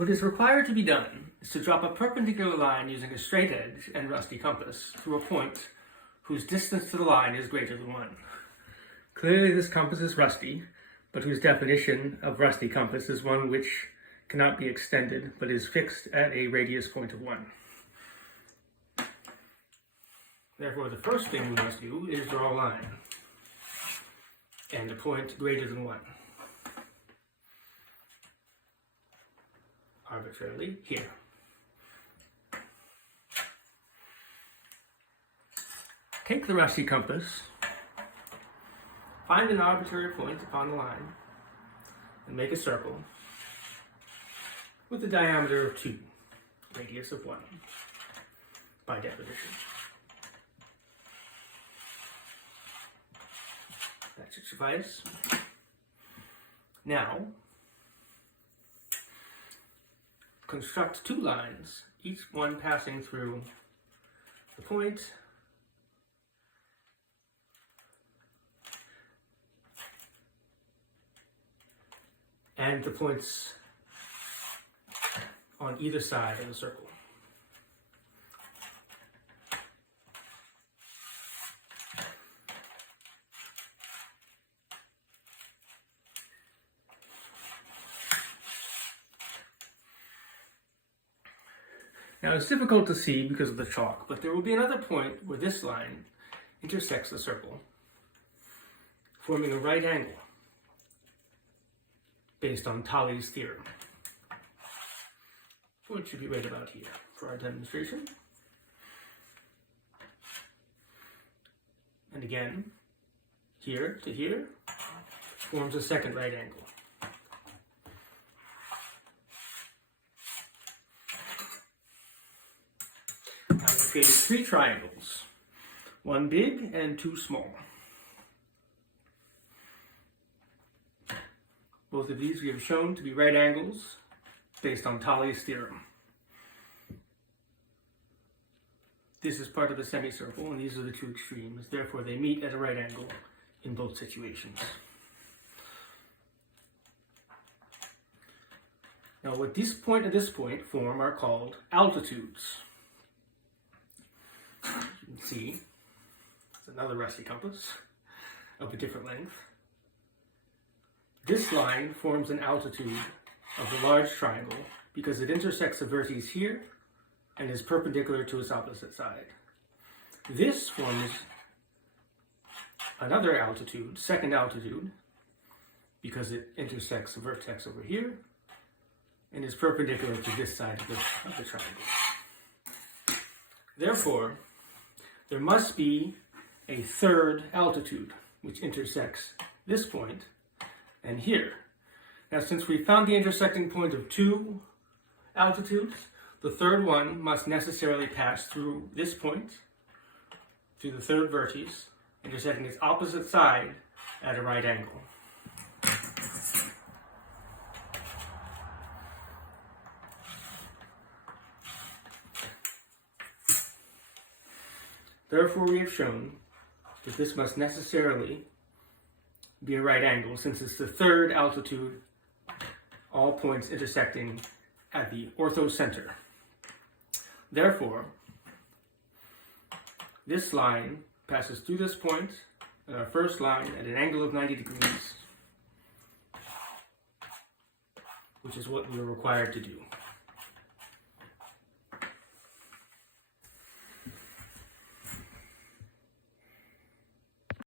What is required to be done is to drop a perpendicular line using a straight edge and rusty compass through a point whose distance to the line is greater than 1. Clearly this compass is rusty, but whose definition of rusty compass is one which cannot be extended, but is fixed at a radius point of 1. Therefore, the first thing we must do is draw a line and a point greater than 1. Arbitrarily here. Take the rusty compass, find an arbitrary point upon the line, and make a circle with a diameter of 2, radius of 1, by definition. That should suffice. Now, construct 2 lines, each one passing through the point and the points on either side of the circle. Now it's difficult to see because of the chalk, but there will be another point where this line intersects the circle, forming a right angle based on Tolle's theorem. Point should be right about here for our demonstration. And again, here to here forms a second right angle. Now we've created 3 triangles, 1 big and 2 small. Both of these we have shown to be right angles based on Tolle's theorem. This is part of the semicircle, and these are the 2 extremes. Therefore, they meet at a right angle in both situations. Now, what this point and this point form are called altitudes. You can see, it's another rusty compass of a different length. This line forms an altitude of the large triangle because it intersects the vertex here and is perpendicular to its opposite side. This forms another altitude, second altitude, because it intersects the vertex over here and is perpendicular to this side of the triangle. Therefore, there must be a third altitude which intersects this point and here. Now, since we found the intersecting point of 2 altitudes, the third one must necessarily pass through this point, through the third vertex, intersecting its opposite side at a right angle. Therefore, we have shown that this must necessarily be a right angle, since it's the third altitude, all points intersecting at the orthocenter. Therefore, this line passes through this point, and our first line at an angle of 90 degrees, which is what we are required to do.